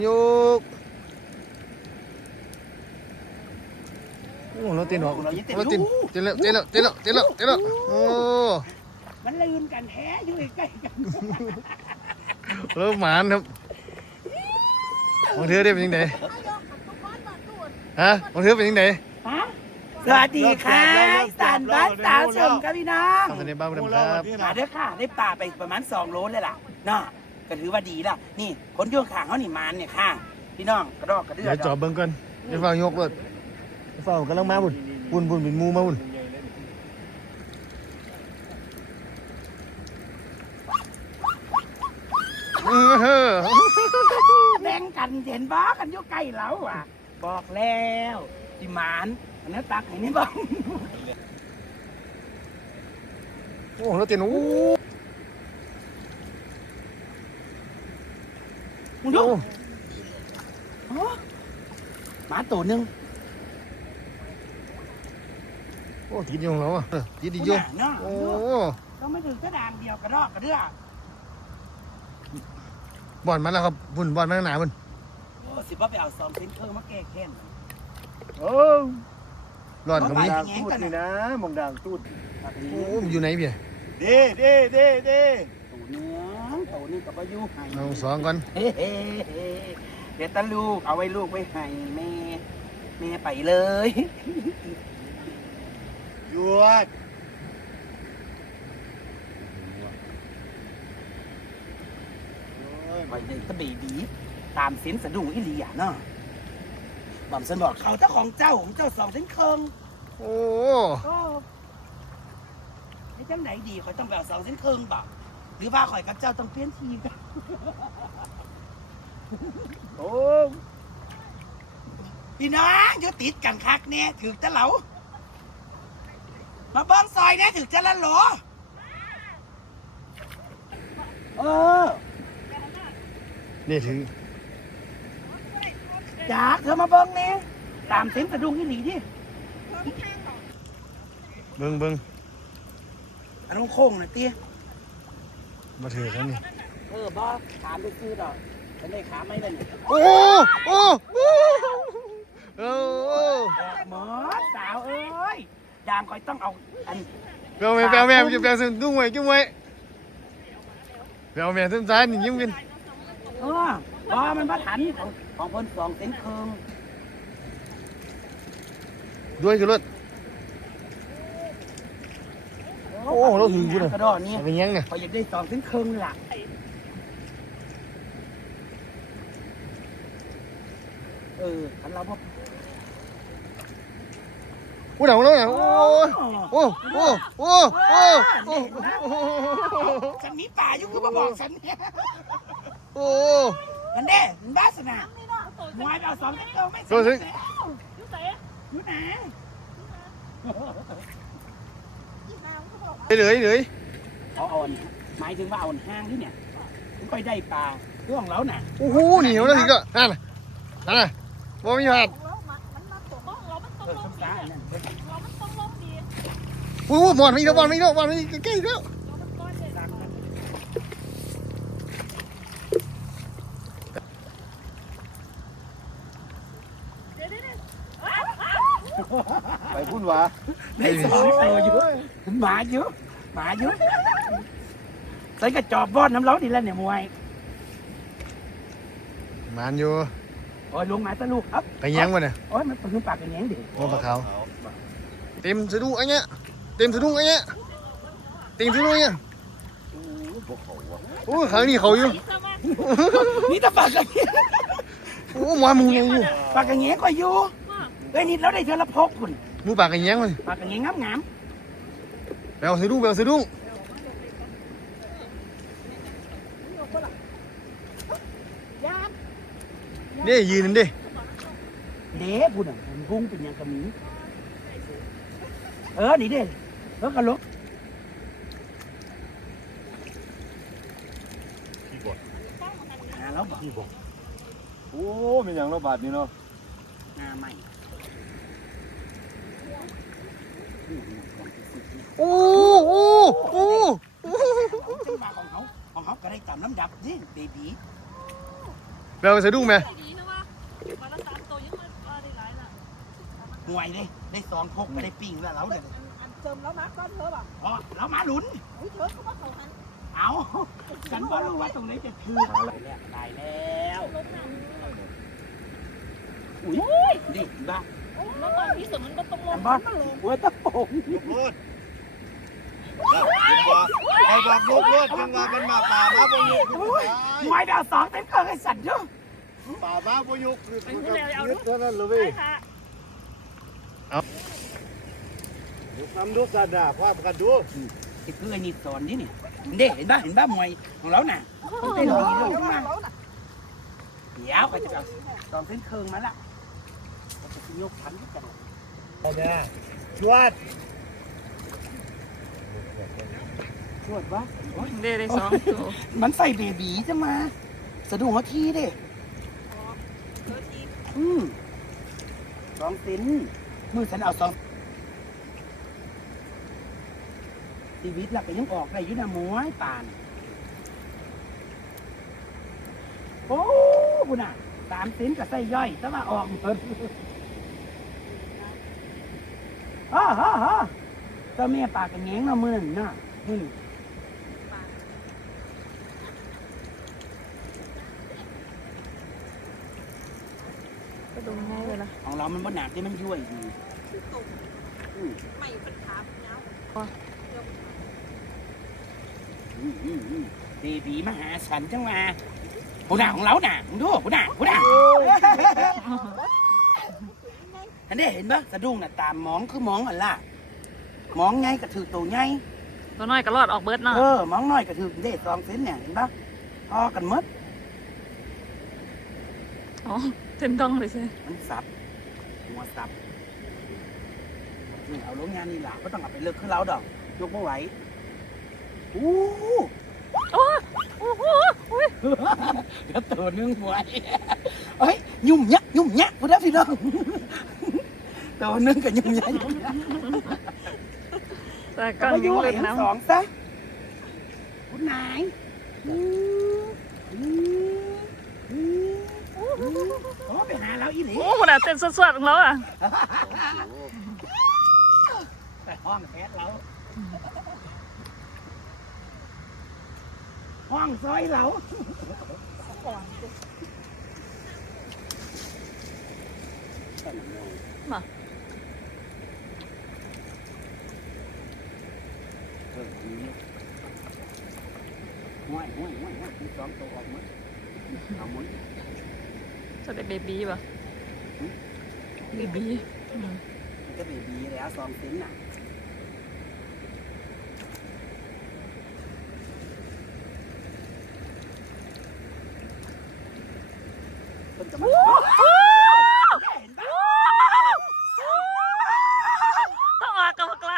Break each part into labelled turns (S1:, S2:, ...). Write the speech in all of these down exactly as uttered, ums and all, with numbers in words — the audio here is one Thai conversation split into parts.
S1: ยกโอ้เราเต้นหรอกเราเต้นเต้นเต้นแล้วเต้นแล้วเต้นแล้วเต้นแล้วเต้นแล้วโอ้
S2: มันลืนกันแท้อยู่ใกล้กัน
S1: เริ่มหมานครับของเธอได้เป็นยังไงฮะของเธอเป็นยังไง
S2: สวัสดีค่ะสันบ้านสาวชมครับพี่น้อง
S1: สวัสดีบ้านคุณครับ
S2: มาเด้อค่ะได้ปลาไปประมาณสองโลเลยล่ะเนาะก็ถือว่าดีละนี่คนโยงขางเขาหนีมันเนี่ยค่ะพี่น้องกระดอกกระเดื่อ
S1: เดี๋ยวจอบเบิ้งก่อนเดี๋ยวฟังยกเลยเดี๋ยวฟังกำลังมาบุญบุญบุญเป็นมูมาบุญ
S2: แบ่งกันเห็นบ้ากันอยู่ใกล้เราอ่ะบอกแล้วที่หมานอันนี้ตักให้นี่บ้าง
S1: โอ้เราเต้นโอ้
S2: มึงดูหมาตัวหนึ่ง
S1: โอ้ติดอยู่ของเราอ่ะติดดีอยู่โอ้
S2: ต้องไม่ถึงกระดางเดียวกระดอกกระเดื่
S1: อบอลมาแล้วครับบุญบอลมาหนาบุญ
S2: โอ้สิบ่ไปเอาซอมเซนเคอร์มาแก้แค้น
S1: โอ้ร้อนกับนี้
S3: ตูดนี่นะมองด่างตูด
S1: โอ้มันอยู่ไหนพี่
S3: เด้เด้เด้เด้
S2: ตัวเนื้อตัวนี้กับอายุให้
S1: เอาสองก่อน
S2: เดี๋ยวตาลูกเอาไว้ลูกไว้ให้แม่แม่ไปเลย
S3: หยวด
S2: ไปเลยตะบีบีตามเส้นสะดุ้งอิลีอ่ะเนาะบ่มสนอเขาเจ้าของเจ้าของเจ้าสองเส้นเคิง
S1: โอ้
S2: ไอ้จังไหนดีเขาต้องแบบสองเส้นเคิงบ่หรือว่าข่อยกับเจ้าต้องเปลี่ยนทีกัน
S3: โอ้
S2: พี่น้องอยู่ติดกันคักเนี่ยถือจะเหลามาเบิ้งซอยเนี่ยถือจะละหลอเออ
S1: นี่ถือ
S2: จากเธอมาเบิ้งเนี่ยตามเส้นสะดุ้งที่หลีดิ
S1: เบิ้งเบิ้ง
S2: อันนั้นโค้งนะเตี้ย
S1: มาถือกันนี่
S2: เออบอสถามไปซื้อดอกฉันได้ขาไม่เลยเนี่ย
S1: โอ้โอ้โอ้โอ้
S2: หมอสาวเอ้ยดามคอยต้องเอาอัน
S1: เปลวแม่เปลวแม่จะเปลวซึ่งดุ้งไว้จุ้งไว้เปลวแม่ซึ่งซ้ายนี่ยิ้มกัน
S2: เออบอมันพัดหันของของเพิ่นสองเส้นเคิง
S1: ด้วยคือรถโอ้เราถึงกูเลย
S2: กระดอนนี่
S1: เป็นยังไง
S2: พออยากได้สองเส้นเคิงล่ะเอออันเราพอ
S1: กูเดาแล้วเนี่ยโอ้โอ้โอ้โอ้โอ้โอ้
S2: ฉันมีป่าอยู่คือมาบอกฉันเนี่ย
S1: โอ้
S2: มันเด้มันบ้าสนะมวยเอาสองเส้นเคิงไม่สนแล้วอยู่ไหนอยู่ไหน
S1: เลยเลย
S2: เอาอ่อนหมายถึงว่าอ่อนห้างที่เนี่ยถึงค่อยได้ปลาเรื่องแล้วน่ะ
S1: โอ้โหเหนียวแล้วทีก็นั่นนั่นน่ะบ่มีหัดโอ้โหบอลไม่ได้บอลไม่ได้บอลไม่ได้ใกล้ๆแล้ว
S3: ไปพุ่นวะ
S2: ได้สองตัวเยอะหมาเยอะหมาเยอะใส่กระจอบบอลน้ำร้อนดีแล้วเนี่ยมวย
S1: มันอยู่
S2: โอ้ยลงมาตะลูกครับ
S1: ไปยังวะเนี่ย
S2: โอ้ยมันปืนปากกันยังดิ
S1: โอ้ปากเขาเต็มสะดุ้งไอ้เนี้ยเต็มสะดุ้งไอ้เนี้ยเต็มสะดุ้งเนี่ยโอ้ครั้งนี้เขาอยู่
S2: นี่ตะปากกัน
S1: โอ้มามูยังอยู่
S2: ปากกันยังก็อยู่เฮ้ยนี่เราได้เจอละพกคุณ
S1: มูปากกันยังเลย
S2: ปากกันยังงามงาม
S1: แบลสะดุ้งแบลสะดุ้งนี่ยืนนั่นดิ
S2: เด้พูดอ่ะกุ้งเป็นยังกระมีเออนี่เด้เออกระลุกหาแล้วบอก
S3: โอ้เป็นอย่างระบาดนี่เนาะ
S2: งาใหม่
S1: โอ้โอ้โอ้
S2: ของเขาของเขาก็ได้จำน้ำดับนี่เบบี้
S1: แววสะดุ้งไหม
S2: ห่วยเลยได้สองพกไม่ได้ปิ้งแล้วเราเดี๋ยว
S4: อันเจิมแล้วมาก้อนเธอป่ะ
S2: อ๋อเรามาลุ้น
S4: อุ้ยเธอเขาว่าเขาหัน
S2: เอาฉันก็รู้ว่าตรงนี้จะคือได้แล้วได้แล้วอุ้ยนี่บ้า
S4: แล้วตอนที่สมมันก็ต้องลง
S2: บ้าหัวตะโป่ง
S3: ยกโลดไอ้บอกยกโลดจังว่ามันมาป่ามาบ่ยก
S2: ไม่ดาวสองเต็มเครื่องไอ้สัตว์เยอะ
S3: ป่ามาบ่ยกคือยึดเท่านั้นเลยเว้ยดูทำดูกระดาษว่ากันดู
S2: ไอ้เพื่อนนี่สอนนี่เนี่ยเด็เห็นบ้าเห็นบ้ามวยของเราน่ะต้องเต้นดีเลยขึ้นมาเดี๋ยวก็จะเอาสองเส้นเครื่องมาละจะยกทันกัน
S3: เอาเนี่ยชวด
S2: ชวดวะ
S4: เด้ได้สองตัว
S2: มันใส่เบบีจะมาสะดุ้งหัวทีเด้อืมสองเส้นมือฉันเอาสองชีวิตหลักก็ยังออกได้อยู่นะหมวยป่านโอ้บุญน่ะสามเส้นกับไส้ย่อยแต่ว่าออกหมดฮ่าฮ่าฮ่าเจ้าแม่ปากกันแง้งเนาะมือนั่นน่ะมือ
S4: ก็ดูง่ายเลยนะ
S2: ของเรามันบ่หนักที่มันย่วยดี
S4: ไม่เป็นขาเงา
S2: อืมอืมอืมเบบีมาหาฉันจังมาผู้หน้าของเราน่ะมึงดูผู้หน้าผู้หน้าอันนี้เห็นปะสะดุ้งน่ะตามมองคือมองอันล่ะมองไงกระถือตัวไง
S4: ตัวน้อยก็รอดออกเบิร์ดเนาะ
S2: เออมองน้อยกระถือเด็ดสองเซนเนี่ยเห็นปะพอกันหมด
S4: อ๋อเต็มต้องเลยใช่
S2: มันสับหัวสับนี่เอาลงงานนี่ล่ะก็ต้องเอาไปเลิกคือเราดอกยกไม่ไหวอู้
S4: โอ้โอ้โห
S2: เดี๋ยวตัวนึงไหวเอ้ยยุ่มยักยุ่มยักพูดได้พี่น้องตัวนึงกับยุ่มยักยุ่มยัก
S4: แต่ก่อน
S2: มา
S4: ยั
S2: ยุ่
S4: ง
S2: ง
S4: เล่น
S2: ทั้ง
S4: น้
S2: สองซะคุณนายอืมอืมอืมโอ้ไปหาเราอีหลี
S4: ำโอ้ขนาดเต้นสดๆของเราอ่ะ
S2: แต่ห้องแคสเราห้องซอยเรามาเออห้วยห้วยห้วยห้วยมีสองตัวออกมาเอาหมด
S4: จะได้เบบี้ป่ะเบบี้
S2: มันก็เบบีแล้วสองเซนน่ะต้นจะมาเห็นปะ
S4: ต้องออกกับไกล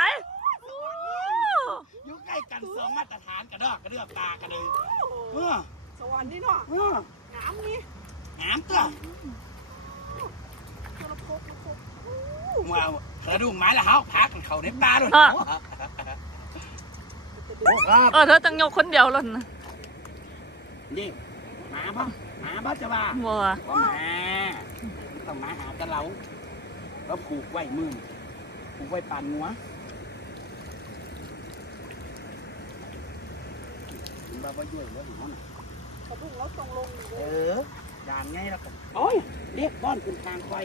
S2: อยู่ใกล้กันสองมาตรฐานกระดอกกระเดือกตากันเลยเออ
S4: สวรรค์นี่เนาะ
S2: เออ
S4: น้ำนี่
S2: หามตัวว้าวกระดุมไม้ละเฮาพักเขาในปลาด้วย
S3: ครับ
S4: เออเธอต้องยกคนเดียวแล้วนะ
S2: นี่หมาป่ะหมาป่ะจะว่า
S4: บัว
S2: ก็มาต้องมาหากันเราแล้วผูกไว้มือผูกไว้ปานงัวมันบ้าบ้าเยอะเลยหัวน่ะ
S4: เขาพุ่งแล้วตรงลง
S2: เออด่านไงแล้วกันโอ้ยเรียกก้อนขึ้นทางไฟ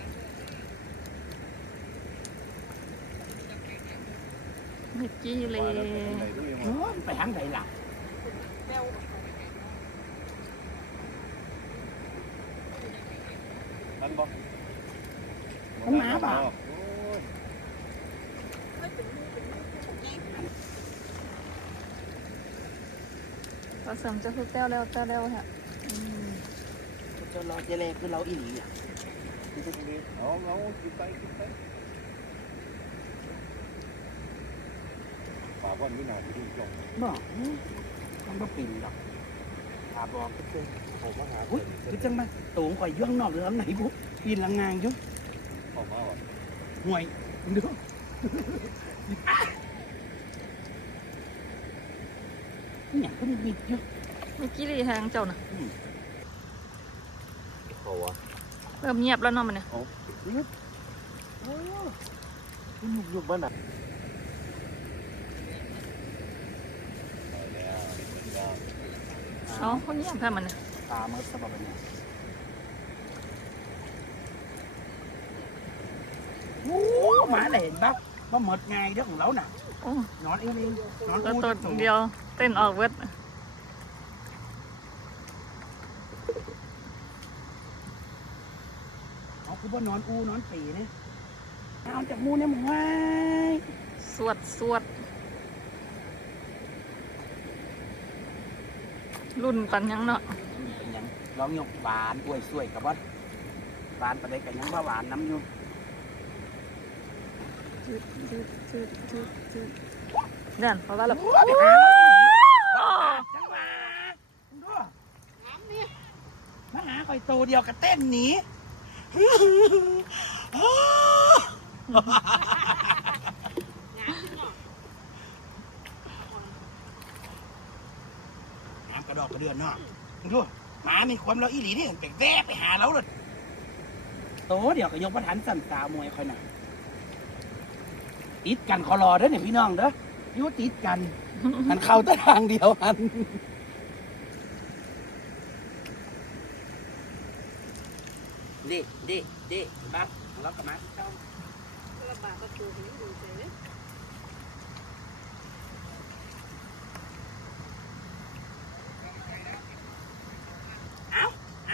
S4: เมื่อกี้เลย
S2: โอ้ยไปทางไหนล่ะ
S3: มันบอก
S2: มันหมาป่ะ
S4: ผสมจะพูดเต้าเร็วเต้าเร็วฮะ
S2: จะรอเจเลคือเราอีหลีอ่ะ
S3: เอาเอากินไปกินไปป่าบ้านไม่นานที่จง
S2: บอกมันบ่ปิ่นหรอกขาบอกก็คือ
S3: เขามาหา
S2: อุ้ยคือจังมาตูงข่อยย่องนอกหรือไหนบุ๊กปีนละงางอยู่
S3: เขามา
S2: ห่วยดูนี่อย่างก็มีบิดอยู่
S4: เมื่อกี้เลยทางเจ้าน่ะ
S3: เขาวะ
S4: เริ่มเงียบแล้วเนาะมันเนี่ย
S3: โอ้ยุบยุบบ้านไหน
S4: เอาคนเงียบแค่มันเนี่ย
S2: ตาเมื่อสบายเนี่ยโอ้หมาเลยเห็นปะว่าหมดไงเรื่องของเราน่ะ
S4: โอ้
S2: นอนเองเองนอน
S4: ตัว
S2: อู
S4: ตัวเดียวเต้นออกเวิร์ด
S2: เอาคือว่านอนอูนอนปีเนี่ยเอาจากมูเนี่ยมึงไว้
S4: สวดสวดรุ่นปันยังเนาะ
S2: เป็นยังร้องยกหวานอวยสวยกับว่าหวานไปเลยกันยังว่าหวานน้ำอยู่
S4: จืดจืดจืดจืดจืดเดินเพราะว่าเรา
S2: จังหวะดูมาหาคอยโตเดียวกับเต้นหนีน้ำกระดอกกระเดือนเนาะดูหมามีความเราอีหลีนี่แบกแวกไปหาเราเลยโตเดี๋ยวก็ยกประทันสั่นตามวยคอยหน่อยติดกันคอรอเด้อเนี่ยพี่น้องเด้อยุติดกันมันเข้าแต่ทางเดียวอันเด็กเด็กเด็กบ้างเรากลับมาที่เจ้าเอาเอา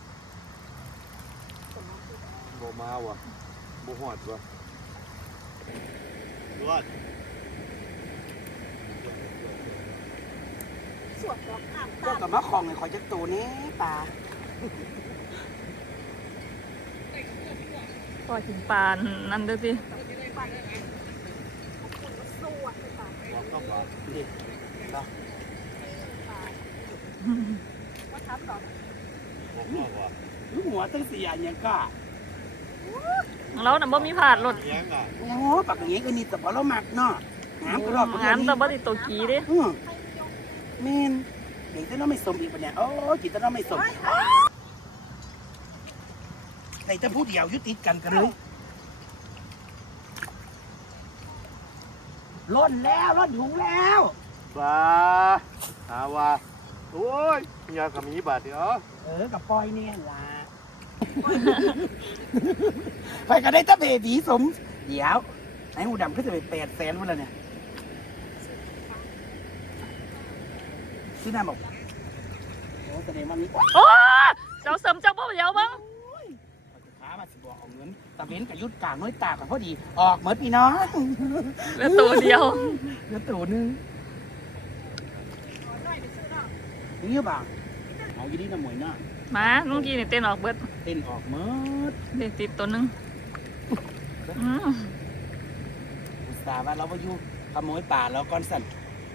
S3: โบมาวะโบหอดวะรอด
S2: ก็กลับมาคลองเลยคอยจะตัวนี้ปลา
S4: ปล่อยถึงปานนั่นเด้อสิ
S3: บอกต้องบอก
S2: เด็กเนาะ
S3: บอกต้องบอก
S2: ลูกหัวตั้งสี่อย่างยังก็
S4: เราน่ะบ่มีผาดรถ
S3: เลี้ยงอ่ะ
S2: โอ้ปากอย่างนี้ก็นี่แต่พอเราหมักเนาะน้ำกระดอกกระ
S4: งาม
S2: เดื
S4: แต่
S2: อน
S4: บ่ติดตัวกีเด้
S2: อืมเมนเด็กแต่เราไม่สมอีกปะเนี่ยโอ้จิตแต่เราไม่สมแต่จะพูดเดียวยุติกันกันเลยล้นแล้วล้นถุงแล้ว
S3: ปลาหาว่าโอ้ยยาขมีบาดเดียว
S2: เออกับปอยเนี่ยล่ะไปก็ได้ตะเบบีสมเดี๋ยวไอ้หูดำก็จะไปแปดแสนวันละเนี่ยซื้อน้ำบอกโอ้แสดงว่ามี
S4: โอ้เจ้าเสริมเจ้าบ่เดียวมั้ง
S2: ค้ามาสิบอกเอาเงินตะเบนกับยุดกลางน้อยตากันพอดีออกเหมือนพี่น้อง
S4: เหลือตัวเดียว
S2: เหลือตัวหนึงนี่หรือเปล่าเอาอยู่ดีนะหมวยเนาะ
S4: มาเมื่อกี้นี่เต้นออกเบิด
S2: เต้นออกเหมือน
S4: เด็กติดตัวหนึงอืม
S2: อุตส่าห์ว่าเราไปอยู่ขโมยป่าเราก่อนสั่น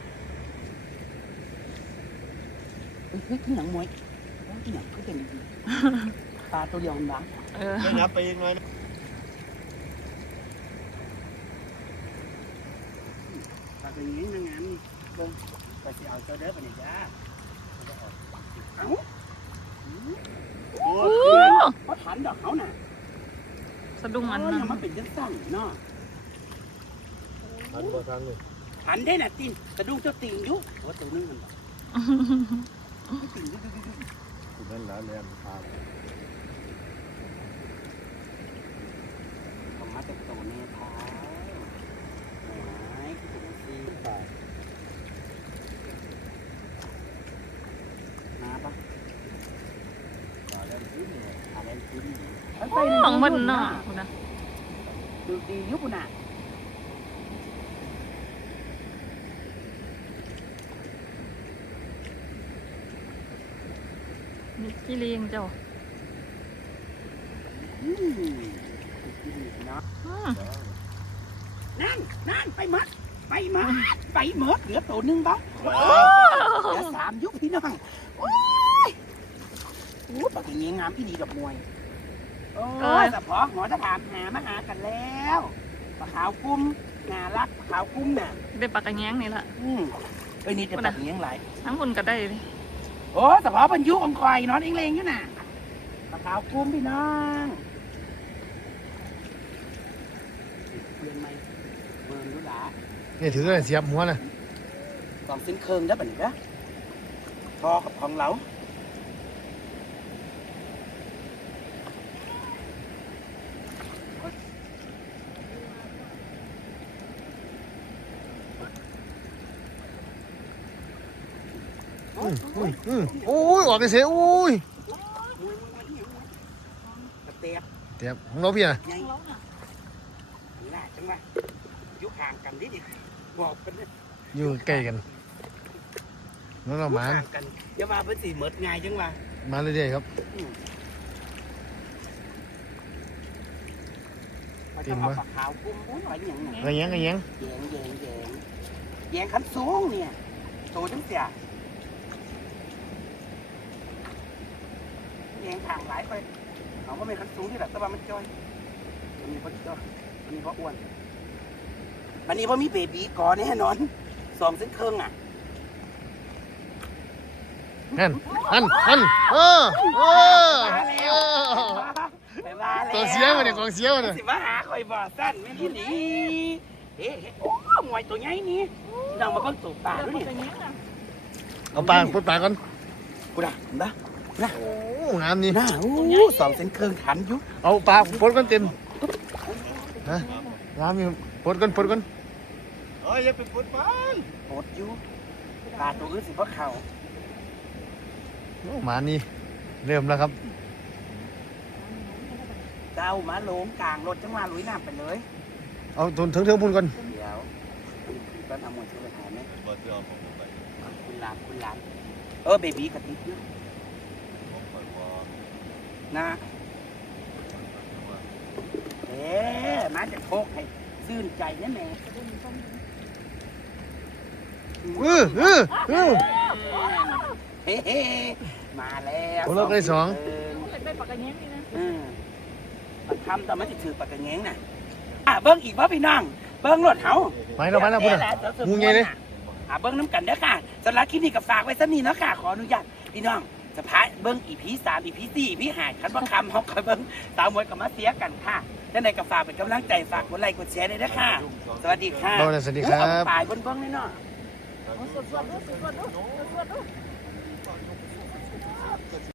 S2: เฮ้ยเฮ้ยที่หนังมวยที่หนังก็เป็นดีๆปลาตัวเดียวมันดัง
S4: เออ
S3: ไม่นับไปยังไงนะ
S2: ปลาตัวนี้นางงามนี่เบิ่งไปสิเอาเจ้าเด้อไปนี่จ้าเอ้า
S3: โอ้
S4: โอ้
S3: ย
S2: เขาถันดอกเขาน่ะ
S4: สะดุ้งอัน
S2: เออ
S4: นั้น
S2: ยังมาเป็นจังสั่งเนาะ
S3: ทันบ่ทันเลย
S2: ถันได้น่ะตินกระดุงเจ้าติ่งอยู่โอ้ตัวนึงมันบอกติ่งอยู่
S3: คุณนั่นแล้วแรงทาง
S2: ผมมาจากตัวเนพาลหายคือตัวซีป่ามาปะอะไรขึ้นอะไรขึ้น
S4: ของมันเนาะคุณนะ
S2: ดูดียุบน่ะ
S4: มีกี่เลี้ยงเจ้า
S2: อืมเนาะ
S4: อืม
S2: นั่นนั่นไปหมดไปหมดไปหมดเหลือตัวหนึงบ้างเหลือสามยุบพี่น้องโอ้ยโอ้ปากอย่างงี้งามพี่ดีดอกมวยโอ้ยแต่พอหมอจะถามหามาหากันแล้วปลาขาวกุ้มงารักปลาขาวกุ้มน่ะ
S4: ได้ปากกระแยงนี่ละ
S2: อืมเอ้ยนี่จะปากอย่างงี้ไหล
S4: ทั้งคนก็ได้ดิ
S2: โอ้แต่พอเป็นยุของคอยนอนเองเลงอยู่น่ะปลาขาวกุ้มพี่น้องเปลี่ยนไหมเบิร์นรู้หลา
S1: นี่ถืออะไรเสียบหัวน่ะ
S2: สองเส้นเคิงได้ป่ะนี่นะพอกับของเราโอ้ย
S1: อุ้ยอืมโอ้ยออกไปเสียอุ้ย
S2: กระเตียบ
S1: เสียบของเราพี่น่ะ
S2: ไงนี่แหละจังหวะยุคห่างกันนิดเดียวบอกกันเลย
S1: อยู่ใกล้กันนั่นเราหมาน
S2: ห่างกันอย่ามาเป็นสีเมิดไงจังหวะ
S1: มาเรื่อยๆครับ
S2: มันจะเอาปากขาวกุ้มอุ้ยอะไรอย่างเงี้ย
S1: อะไรยังอะไรยัง
S2: แยงแยงแยงแยงขันสูงเนี่ยโตจังเสียแยงทางหลายไปเขาก็ไม่ขันสูงที่แบบตะวันมันจอยมันมีเพราะจอยมันมีเพราะอ้วนมันนี้เพราะมีเบบีก่อนแน่นอนสองเส้นเครื่องอ่ะ
S1: นั่นนั่นนั่นเออเออ
S2: มา
S1: เอ
S2: แล้ว
S1: อ
S2: ไปมาแล้ว
S1: ตัวเสียมาเนี่ยกองเสียมาเนี่ย
S2: สิมาหาคอยบ่อสั้นไม่รู้หนีเอ๊ะโอ้หมวยตัวใหญ่นี่น้องมาเพิ่งสูบปลาด้วยนี่
S1: เอาปลาปลดปลาก่อน
S2: กูด่าเห็นปะ
S1: โอ้งามนี่
S2: น่าโอ้สองเส้นเครื่องขันอยู่
S1: เอาปลาปลดก่อนเต็มฮะงามนี่ปลดก่อนปลดก่อน
S3: เอ้ยอย่าไปปวดมัน
S2: โอดอยู่ปลาตัวอื่นสิเพราะเขา
S1: โอ้หมานี่เริ่มแล้วครับ
S2: เจ้ามาลงกลางรถจังหวะลุยน้ำไปเลย
S1: เอาทุนถึงถึงพุ่นก่อน
S2: เดี๋ยวก็ทำหมดช่วยหายไหม
S3: บ่เชื่อผมไป
S2: คุณหลานคุณหลานเออเบบี้กระติกเนาะ
S3: ผมไปบ่
S2: นะเอ๊ะมาจะโคกให้ซื่นใจแน่แม่
S1: เออเออเออ
S2: เฮ้มาแล้ว
S1: โอ้เราได้สอง
S2: เ
S4: ได้ปากกระเงี้ยนี่นะ
S2: อืมมันทำแต่มันจะถือปากกระแงงน่ะอ่ะเบิ้งอีกว่าพี่น้อง เบิ้งรถเฮา
S1: ไปแล้วไปแล้วพุ่นน่ะงูใหญ่เลย
S2: อ่ะเบิ้งน้ำกันเด้อค่ะสำหรับคลิปนี้กับฝากไว้สักนิดเนาะค่ะ ขออนุญาตพี่น้องจะพาเบิ้งอีพีสามอีพีสี่อีพีห้าคันว่าคำเฮาคอยเบิ้งสาวมวยกับมาเสียกันค่ะด้านในกับฝากเป็นกำลังใจฝากกดไลค์กดแชร์ด้วยนะค่ะ สวัสดีค่ะ
S1: เบาเลยสวัสดีครับ
S2: เอาปลายเบิ้งๆนี่เนาะ
S4: สวดสวดดูสวดดูสวดดู